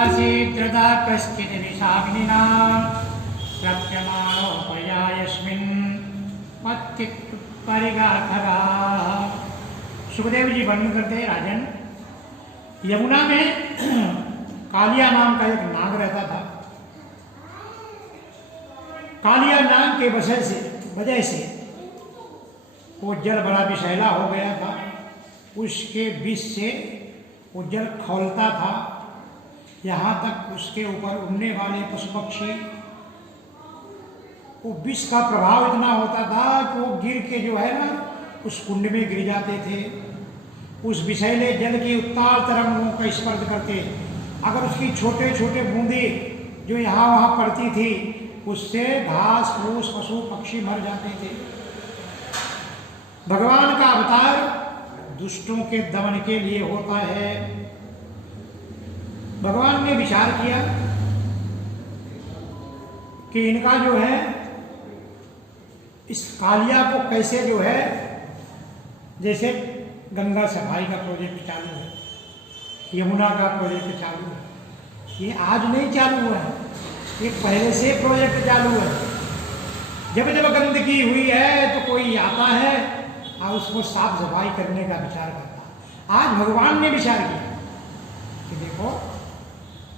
आसीद्रदा कश्चित् विषाग्निना प्रप्यमाणो पर्यायस्मिन् परिगाथगा। सुखदेव जी वर्णन करते हैं, राजन यमुना में कालिया नाम का एक नाग रहता था। कालिया नाम के वजह से वो जल बड़ा विषैला हो गया था। उसके विष से वो जल खौलता था, यहाँ तक उसके ऊपर उड़ने वाले पशु पक्षी वो विष का प्रभाव इतना होता था कि वो गिर के जो है ना उस कुंड में गिर जाते थे। उस विषैले जल की उत्ताल तरंगों का स्पर्श करते, अगर उसकी छोटे छोटे बूंदे जो यहाँ वहाँ पड़ती थी, उससे घास फूस पशु पक्षी मर जाते थे। भगवान का अवतार दुष्टों के दमन के लिए होता है। भगवान ने विचार किया कि इनका जो है इस कालिया को कैसे जो है, जैसे गंगा सफाई का प्रोजेक्ट चालू है, यमुना का प्रोजेक्ट चालू है, ये आज नहीं चालू हुआ है, ये पहले से प्रोजेक्ट चालू है। जब जब गंदगी हुई है तो कोई आता है और उसको साफ सफाई करने का विचार करता है। आज भगवान ने विचार किया कि देखो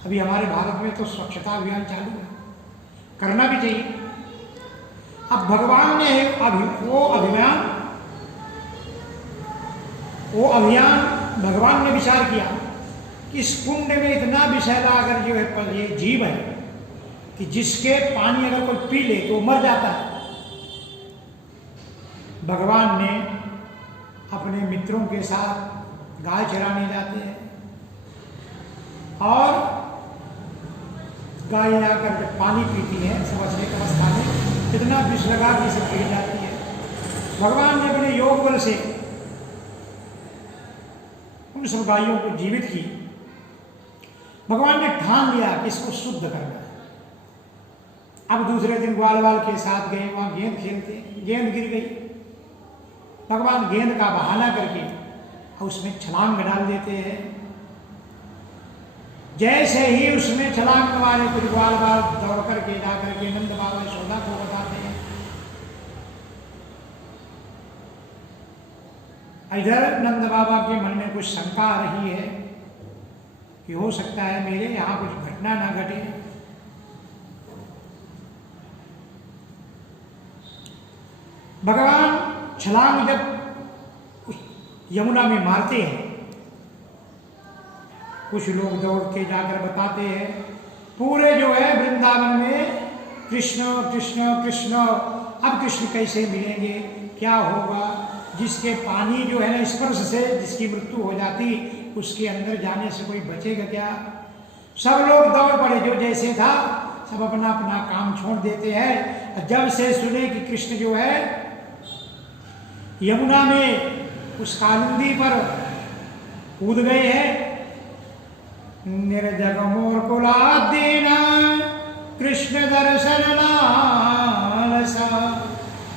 अभी हमारे भारत में तो स्वच्छता अभियान चालू है, करना भी चाहिए। अब भगवान ने वो अभियान भगवान ने विचार किया कि इस कुंड में इतना विषैला अगर जो है ये जीव है कि जिसके पानी अगर कोई पी ले तो मर जाता है। भगवान ने अपने मित्रों के साथ गाय चराने जाते हैं और गाय आकर जब पानी पीती है समझने की अवस्था में इतना विष लगा कि इसे गिर जाती है। भगवान ने अपने योग बल से उन सब गायों को जीवित की। भगवान ने ठान लिया कि इसको शुद्ध करना है। अब दूसरे दिन ग्वाल के साथ गए, वहां गेंद खेलते, गेंद गिर गई। भगवान गेंद का बहाना करके उसमें छलांग डाल देते हैं। जैसे ही उसमें छलांग मारे कुछ ग्वाल दौड़ करके जाकर के नंद बाबा यशोदा को बताते हैं। इधर नंद बाबा के मन में कुछ शंका आ रही है कि हो सकता है मेरे यहाँ कुछ घटना ना घटे। भगवान छलांग जब उस यमुना में मारते हैं, कुछ लोग दौड़ के जाकर बताते हैं पूरे जो है वृंदावन में कृष्ण कृष्ण कृष्ण। अब कृष्ण कैसे मिलेंगे, क्या होगा? जिसके पानी जो है ना स्पर्श से जिसकी मृत्यु हो जाती, उसके अंदर जाने से कोई बचेगा क्या? सब लोग दौड़ पड़े, जो जैसे था सब अपना अपना काम छोड़ देते हैं। जब से सुने कि कृष्ण जो है यमुना में उस कालिंदी पर कूद गए हैं, निर्जग मोर कुला देना कृष्ण दर्शन लालसा।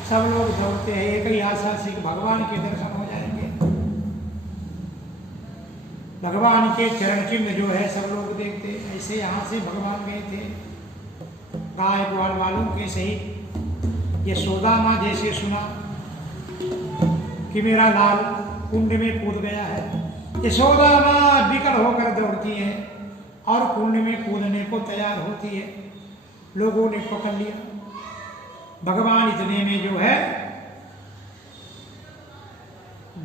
सब लोग दौड़ते हैं एक ही आशा से भगवान के दर्शन हो जाएंगे। भगवान के चरण चिन्ह जो है सब लोग देखते। ऐसे यहाँ से भगवान गए थे गाय ग्वाल वालों के सहित। यशोदा माँ जैसे सुना कि मेरा लाल कुंड में कूद गया है, यशोदा माँ विकल होकर दौड़ती है और कुंड में कूदने को तैयार होती है। लोगों ने पकड़ लिया। भगवान इतने में जो है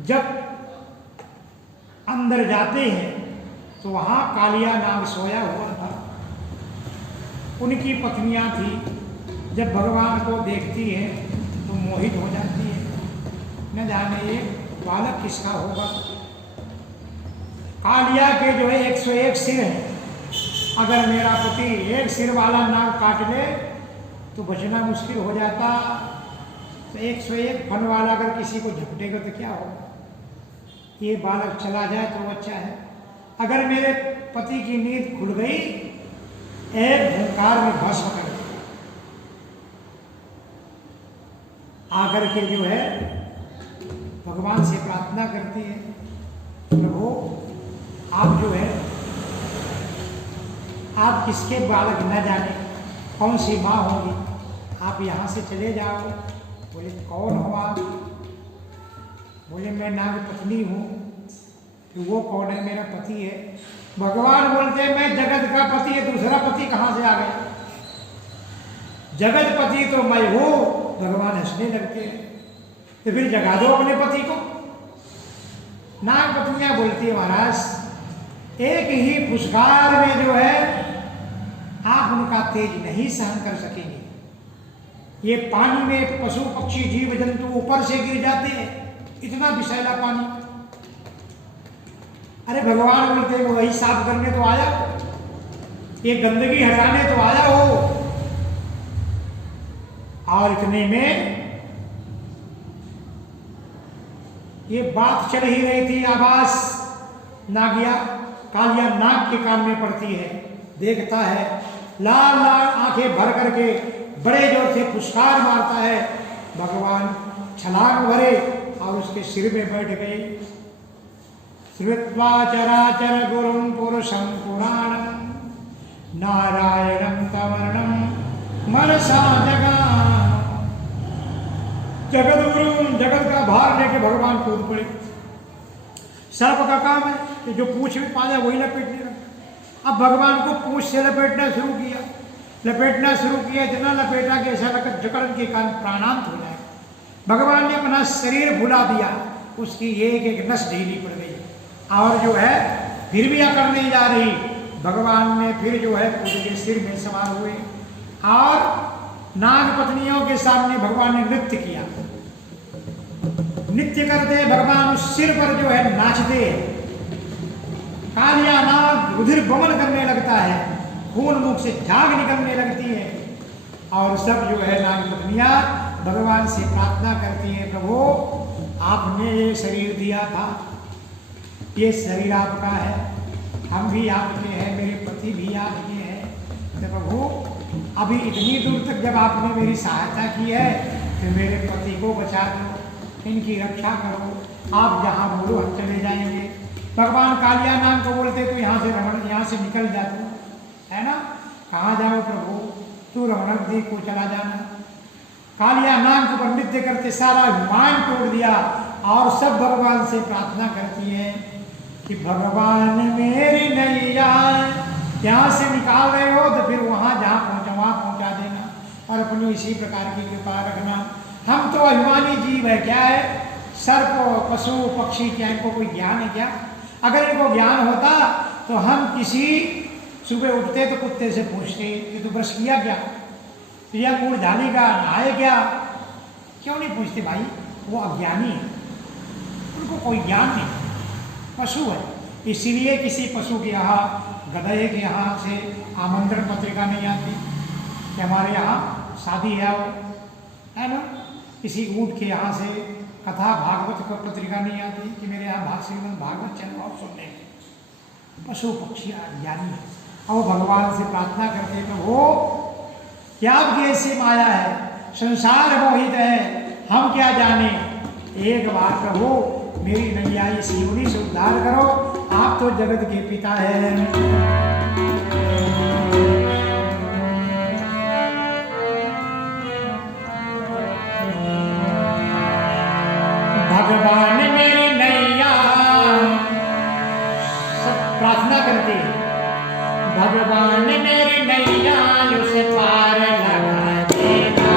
जब अंदर जाते हैं तो वहां कालिया नाग सोया हुआ था। उनकी पत्नियां थी, जब भगवान को देखती हैं तो मोहित हो जाती है। न जाने ये बालक किसका होगा। कालिया के जो है 101 सिर है। अगर मेरा पति एक सिर वाला नाग काट ले तो बचना मुश्किल हो जाता। तो 101 फन वाला अगर किसी को झपटेगा तो क्या होगा? ये बालक चला जाए तो अच्छा है। अगर मेरे पति की नींद खुल गई, एक झंकार में भस्म कर आकर के जो है भगवान से प्रार्थना करती है, प्रभु आप जो है आप किसके बालक न जाने, कौन सी माँ होगी, आप यहाँ से चले जाओ। बोले कौन हो आप? बोले मैं नाग पत्नी हूँ। तो वो कौन है? मेरा पति है। भगवान बोलते हैं मैं जगत का पति है, दूसरा पति कहाँ से आ गया? जगत पति तो मैं हूँ। भगवान हंसने लगते हैं। तो फिर जगा दो अपने पति को। नाग पत्नियां बोलती है महाराज एक ही पुष्कार में जो है आप उनका तेज नहीं सहन कर सकेंगे। ये पानी में पशु पक्षी जीव जंतु ऊपर से गिर जाते हैं, इतना विषैला पानी। अरे भगवान बोलते वो वही साफ करने तो आया, ये गंदगी हटाने तो आया हो। और इतने में ये बात चल ही रही थी, आवाज नागिया कालिया नाग के कान में पड़ती है। देखता है लाल लाल आंखें भर करके बड़े जोर से पुष्कार मारता है। भगवान छलांग भरे और उसके सिर में बैठ गए। श्रुत्वा चराचर गुरुं पुरुषं पुराणं नारायणं तवर्णं मनसा जगाम। जगत गुरु जगत का भार लेके भगवान कूद पड़े। सर्प का काम है कि जो पूछ भी पाया वही लपेटने लगा। अब भगवान को पूछ से लपेटना शुरू किया, इतना लपेटा कि ऐसा लगा जकड़न के कारण प्राणांत हो जाए। भगवान ने अपना शरीर भुला दिया, उसकी एक एक नस ढीली पड़ गई और जो है फिर भी अकड़ नहीं जा रही। भगवान ने फिर जो है कूद के सिर में सवार हुए और नाग पत्नियों के सामने भगवान ने नृत्य किया। नृत्य करते भगवान उस सिर पर जो है नाचते। कालिया नाग रुधिर बमन करने लगता है, खून मुख से झाग निकलने लगती है और सब जो है नाग पत्नियां भगवान से प्रार्थना करती है, प्रभु आपने ये शरीर दिया था, ये शरीर आपका है, हम भी आपके हैं, मेरे पति भी आपके हैं। तो प्रभु अभी इतनी दूर तक जब आपने मेरी सहायता की है तो मेरे पति को बचा दो, इनकी रक्षा करो, आप जहाँ बोलो हम चले जाएंगे। भगवान कालिया नाग को बोलते तो यहाँ से रमण यहाँ से निकल जाते, है ना, कहाँ जाओ प्रभु, तू रमण द्वीप को चला जाना। कालिया नाग को नृत्य करते सारा मान तोड़ दिया और सब भगवान से प्रार्थना करती है कि भगवान मेरी नैया यहाँ से निकाल रहे हो तो फिर वहाँ जहाँ पहुँचा वहाँ पहुँचा देना और अपनी इसी प्रकार की कृपा रखना। हम तो अभिमानी जीव है, क्या है, सर्प पशु पक्षी, क्या इनको कोई ज्ञान है क्या? अगर इनको ज्ञान होता तो हम किसी सुबह उठते तो कुत्ते से पूछते कि तू ब्रश किया क्या, या मुँह डालेगा, नहाए क्या? क्यों नहीं पूछते भाई? वो अज्ञानी है, उनको कोई ज्ञान नहीं, पशु है। इसीलिए किसी पशु के यहाँ, गधे के यहाँ से आमंत्रण पत्रिका नहीं आती कि हमारे यहाँ शादी है ना। किसी ऊँट के यहाँ से कथा भागवत का पत्रिका नहीं आती कि मेरे यहाँ श्रीमद् भागवत चल और सुनने। पशु पक्षी ज्ञानी है और भगवान से प्रार्थना करते हैं, प्रभु क्या आपकी ऐसी माया है, संसार मोहित है, हम क्या जाने, एक बार प्रभु मेरी नैया इस योनि से उद्धार करो, आप तो जगत के पिता हैं। भगवान मेरी नैया, सब प्रार्थना करते हैं, भगवान मेरी नैया उसे पार लगा देना।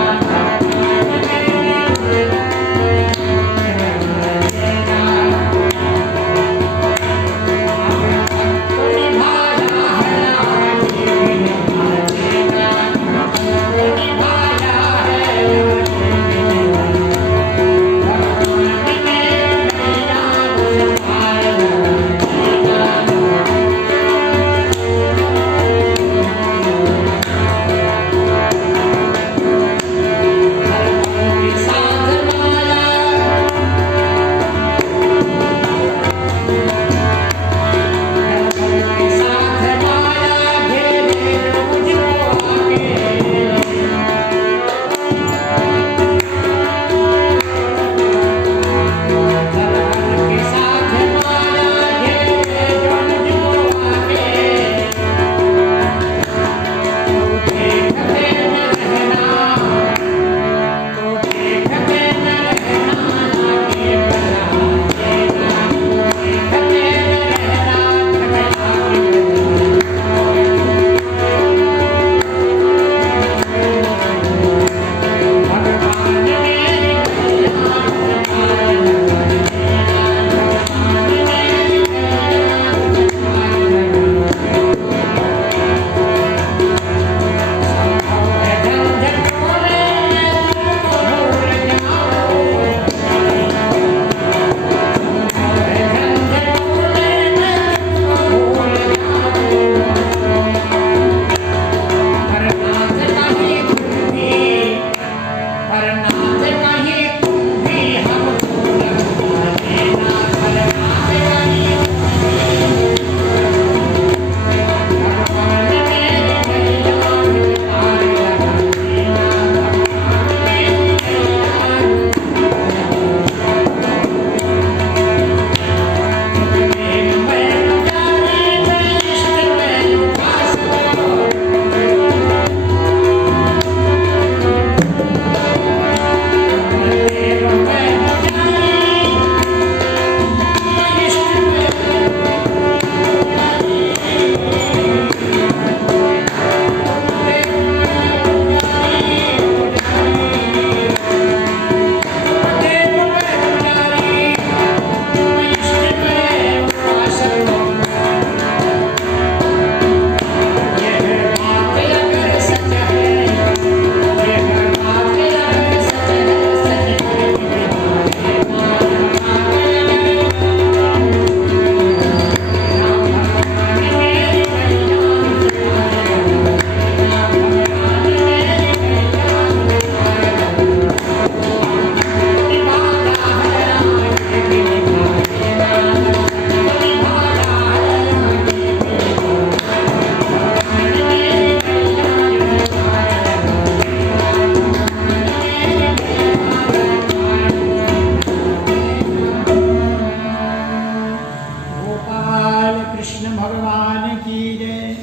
कृष्ण भगवान की जय।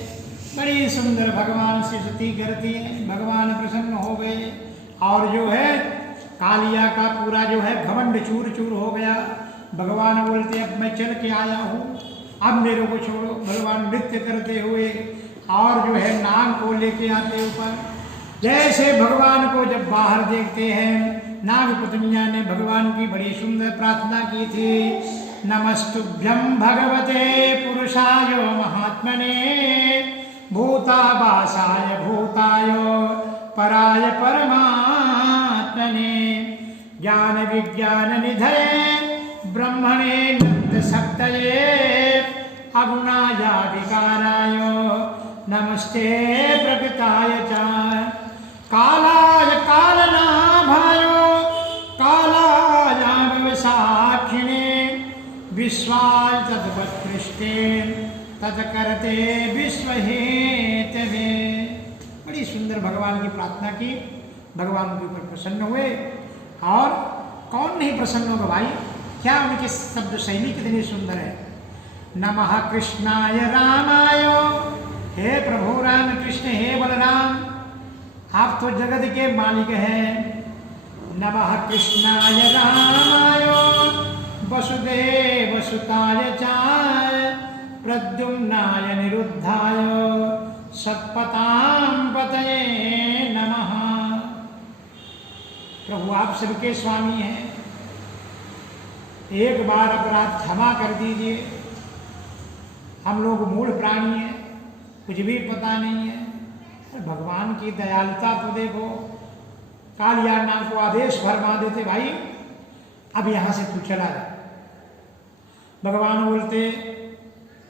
बड़ी सुंदर भगवान से स्तुति करती है, भगवान प्रसन्न हो गए और जो है कालिया का पूरा जो है घमंड चूर चूर हो गया। भगवान बोलते अब मैं चल के आया हूँ, अब मेरे को छोड़ो। भगवान नृत्य करते हुए और जो है नाग को लेके आते ऊपर। जैसे भगवान को जब बाहर देखते हैं, नाग पत्नियां ने भगवान की बड़ी सुंदर प्रार्थना की थी। नमस्तुभ्यं भगवते पुरुषाय महात्मने भूतावासाय भूताय पराय परमात्मने ज्ञान विज्ञान निधये ब्रह्मणे नंदशक्तये अगुणाय विकाराय नमस्ते प्रकृताय च कालाय कालनाभाय कालाय व्यवसाखिने विश्वाय तद्वत्कृष्टे तत्कर्ते विश्वहेतवे। बड़ी सुंदर भगवान की प्रार्थना की, भगवान के ऊपर प्रसन्न हुए। और कौन नहीं प्रसन्न होगा भाई, क्या उनके शब्द शैली कितनी सुंदर है। नमः कृष्णाय रामाय, हे प्रभु राम कृष्ण हे बलराम, आप तो जगत के मालिक हैं। नमः कृष्णाय रामाय वसुदेव सुताय च प्रद्युम्नाय निरुद्धाय सत्पतां पतये नमः। प्रभु आप सबके स्वामी हैं, एक बार अपराध क्षमा कर दीजिए। हम लोग मूढ़ प्राणी हैं, कुछ भी पता नहीं है। भगवान की दयालुता तो देखो, कालिया नाग को आदेश फरमा देते भाई अब यहां से तू चला जा। भगवान बोलते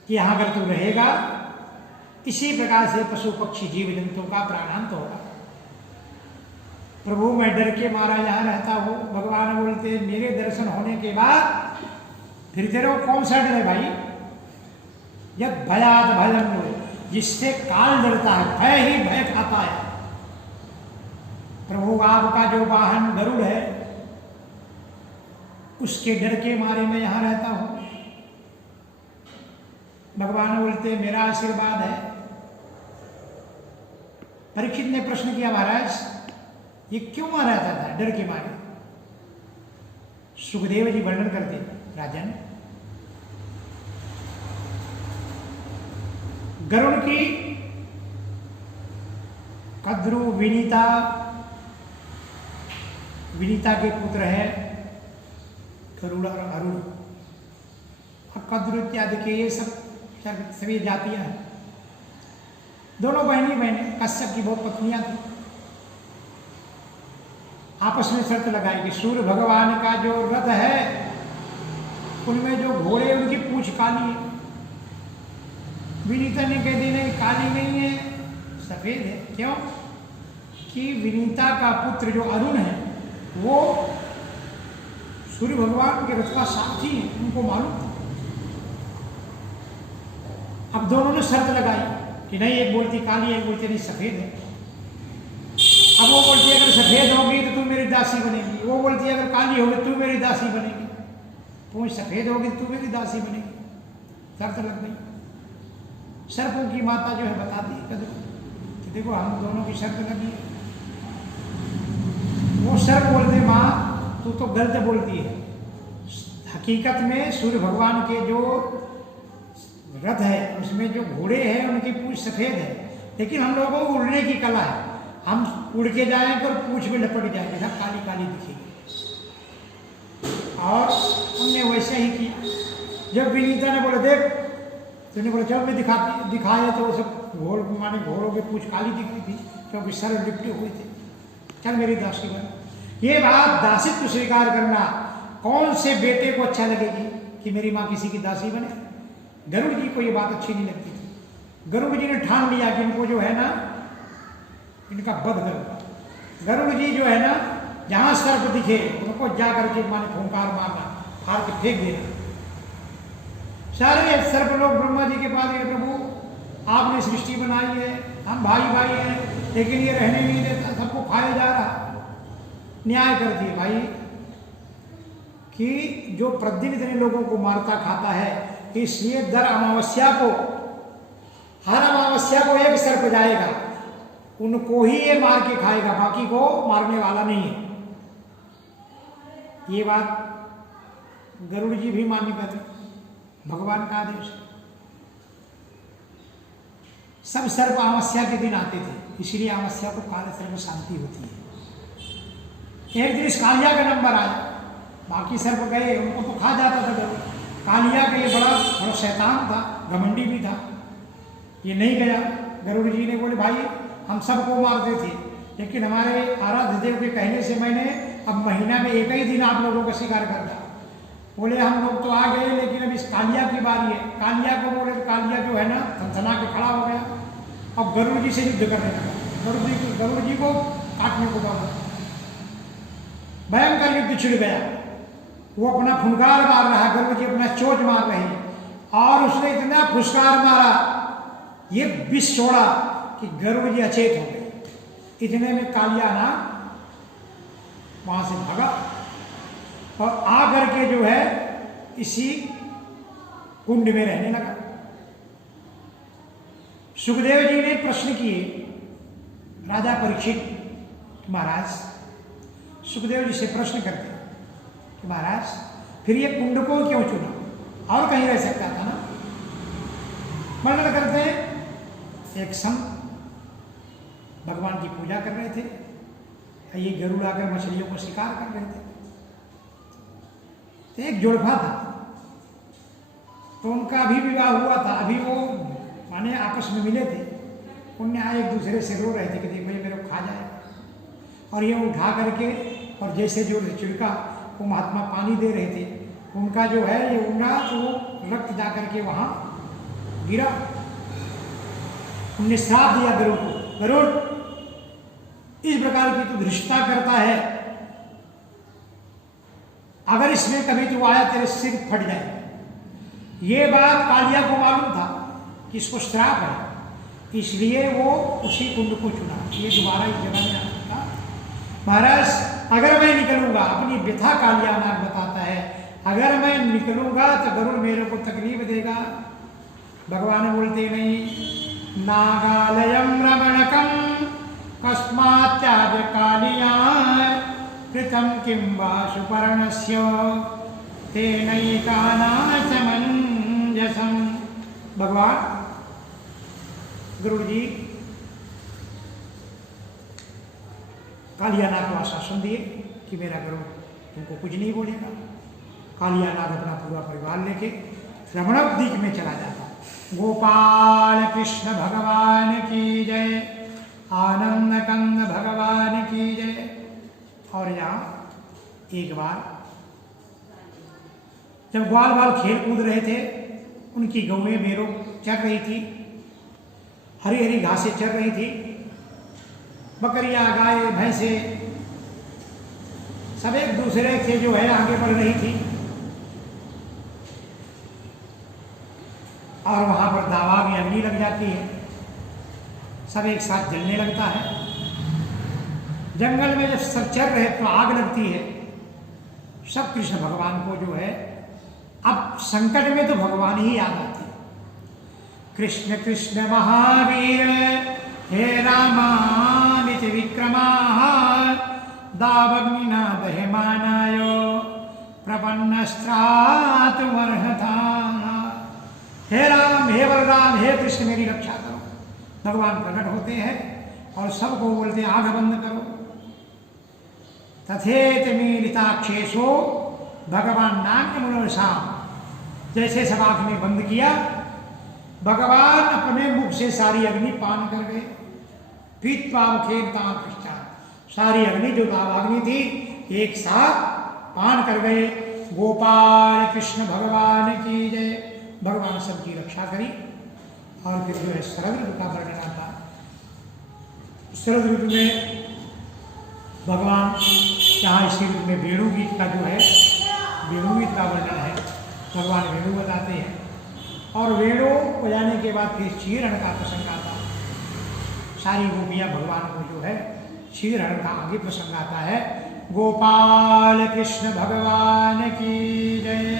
कि यहां अगर तू रहेगा इसी प्रकार से पशु पक्षी जीव जंतुओं का प्राणांत होगा। प्रभु मैं डर के मारा यहां रहता हूं। भगवान बोलते मेरे दर्शन होने के बाद फिर तेरे को कौन सा डर है भाई, जब भयात भयम लो, जिससे काल डरता है, भय ही भय खाता है। प्रभु आपका जो वाहन गरुड़ है उसके डर के मारे मैं यहां रहता हूं। भगवान बोलते मेरा आशीर्वाद है। परीक्षित ने प्रश्न किया महाराज ये क्यों वहां रहता था डर के मारे। सुखदेव जी वर्णन करते राजन, गरुड़ की कद्रु विनीता, विनीता के पुत्र है गरुड़ और अरुण। कद्रु इत्यादि के ये सब सभी जातियां हैं। दोनों बहनी बहने कश्यप की बहुत पत्नियां थी। आपस में शर्त लगाई कि सूर्य भगवान का जो रथ है उनमें जो घोड़े उनकी पूंछ काली है। विनीता ने कह दी नहीं काली नहीं है, सफेद है। क्यों कि विनीता का पुत्र जो अरुण है वो सूर्य भगवान के रथ का सारथी है, उनको मालूम था। अब दोनों ने शर्त लगाई कि नहीं, एक बोलती काली एक बोलती नहीं सफेद है। अब वो बोलती अगर सफेद होगी तो तू मेरी दासी बनेगी, वो बोलती अगर काली होगी तू मेरी दासी बनेगी। पूंछ सफेद होगी तो तू मेरी दासी बनेगी। शर्त लग गई। सर्पों की माता जो है बताती है कि देखो हम दोनों की शर्त लगी है। वो सर्प बोलते माँ तू तो गलत बोलती है, हकीकत में सूर्य भगवान के जो रथ है उसमें जो घोड़े हैं उनकी पूंछ सफेद है, लेकिन हम लोगों को उड़ने की कला है। हम उड़ के जाएंगे और पूंछ में लपट जाएंगे, सब काली काली दिखेगी। और हमने वैसे ही किया। जब विनीता ने बोला देख, तूने बोला चलो मैं दिखाया तो वो सब घोड़ों की पूंछ काली दिख रही थी क्योंकि सर लिपटे हुए थे। चल मेरी दासी बन। ये बात दासित्व स्वीकार करना कौन से बेटे को अच्छा लगेगी कि मेरी माँ किसी की दासी बने। गरुड़ जी को ये बात अच्छी नहीं लगती थी। गरुड़ जी ने ठान लिया कि इनको जो है ना इनका वध करो। गरुड़ जी जो है ना जहां सर्प दिखे उनको जा करके माने फुंकार मारना, फाड़ के फेंक देना। सारे सर्प लोग ब्रह्मा जी के पास गए, प्रभु आपने सृष्टि बनाई है, हम भाई भाई हैं, लेकिन ये रहने नहीं देता, सबको खाया जा रहा। न्याय कर दिए भाई कि जो प्रतिदिन इतने लोगों को मारता खाता है इसलिए दर अमावस्या को, हर अमावस्या को एक सर्प जाएगा, उनको ही ये मार के खाएगा, बाकी को मारने वाला नहीं है। ये बात गरुड़ जी भी मान्य करते, भगवान का आदेश। सब सर्प अमावस्या के दिन आते थे, इसलिए अमावस्या को काल सर्प शांति होती है। एक दिन इस कालिया का नंबर आया, बाकी सर्प गए, उनको तो खा जाता था गरुड़। कालिया का ये बड़ा शैतान था, घमंडी भी था, ये नहीं गया। गरुड़ जी ने बोले भाई हम सबको मारते थे, लेकिन हमारे आराध्य देव के कहने से मैंने अब महीना में एक ही दिन आप लोगों का शिकार करता। बोले हम लोग तो आ गए, लेकिन अब इस कालिया की बारी है। कालिया को बोले, कालिया जो है ना थनथना के खड़ा हो गया, अब गरुड़ जी से युद्ध करने लगा। गरुड़ जी को काटने को लगा, भयंकर युद्ध छिड़ गया। वो अपना फुनकार मार रहा है, गरुड़ जी अपना चोट मार रहे हैं, और उसने इतना फुसकार मारा, ये विष छोड़ा कि गरुड़ जी अचेत हो गए। इतने में कालिया ना वहां से भागा और आकर के जो है इसी कुंड में रहने लगा। सुखदेव जी ने प्रश्न किए राजा परीक्षित महाराज, सुखदेव जी से प्रश्न करते कि महाराज फिर ये कुंड को क्यों चुना, और कहीं रह सकता था ना। वर्णन करते हैं एक संत भगवान की पूजा कर रहे थे, ये गरुड़ आकर मछलियों को शिकार कर रहे थे। तो एक जोड़फा था, तो उनका अभी विवाह हुआ था, अभी वो माने आपस में मिले थे। उनने आए एक दूसरे से रो रहे थे कि देखो ये मेरे को खा जाए, और ये उठा करके और जैसे जो चिड़का वो महात्मा पानी दे रहे थे, उनका जो है ये उड़ा तो रक्त जा करके वहां गिरा। उनने श्राप दिया गरुड़ को, गरुड़ इस प्रकार की तू धृष्टता करता है, अगर इसमें कभी तू आया तेरे सिर फट जाए। ये बात कालिया को मालूम था कि इसको श्राप है, इसलिए वो उसी कुंड को चुना। ये दोबारा इस जगह में आता महाराज अगर मैं निकलूंगा, अपनी व्यथा कालिया नाग बताता है, अगर मैं निकलूंगा तो गरुड़ मेरे को तकलीफ देगा। भगवान बोलते नहीं, नागालयम रमणकम कस्मात्याज कालिया कृतम किं वा सुपर्णस्य तेनैकानाचमंजसम्। भगवान गरुड़ जी कालियानाग को आश्वासन दिए कि मेरा गरुड़ तुमको कुछ नहीं बोलेगा। कालियानाग अपना पूरा परिवार लेके रमणक द्वीप में चला जाता। गोपाल कृष्ण भगवान की जय, आनंद कंद भगवान की जय। और यहाँ एक बार जब ग्वाल बाल खेल कूद रहे थे, उनकी गौएं मेरों चर रही थी, हरी हरी घासें चर रही थी, बकरियां गाय भैंसे सब एक दूसरे से जो है आगे बढ़ रही थी, और वहां पर दावा में अग्नि लग जाती है, सब एक साथ जलने लगता है। जंगल में जब सब चल रहे तो आग लगती है। सब कृष्ण भगवान को जो है अब संकट में तो भगवान ही याद आते। कृष्ण कृष्ण महावीर हे रामामिति विक्रमा दावग्निना दह्यमानाय प्रपन्नस्त्रातुमर्हता। हे राम, हे बलराम, हे कृष्ण मेरी रक्षा करो। भगवान प्रकट होते हैं और सबको बोलते आग बंद करो। तथेति मीलिताक्षेषो भगवान नान्यमनोषाम। जैसे सब आंख में बंद किया, भगवान अपने मुख से सारी अग्नि पान कर गए। पीत्वा मुखेन सारी अग्नि जो दावाग्नि थी एक साथ पान कर गए। गोपाल कृष्ण भगवान की जय। भगवान सबकी रक्षा करी। और फिर जो है शरद ऋतु का वर्णन आता। शरद ऋतु में भगवान यहाँ इसी ऋतु में वेणु गीत का जो है वेणु गीत का वर्णन है। भगवान वेणु बताते हैं और वेणु बजाने के बाद फिर क्षीरहरण का प्रसंग आता। सारी गोपियाँ भगवान को जो है क्षीरहरण का आगे प्रसंग आता है। गोपाल कृष्ण भगवान की जय।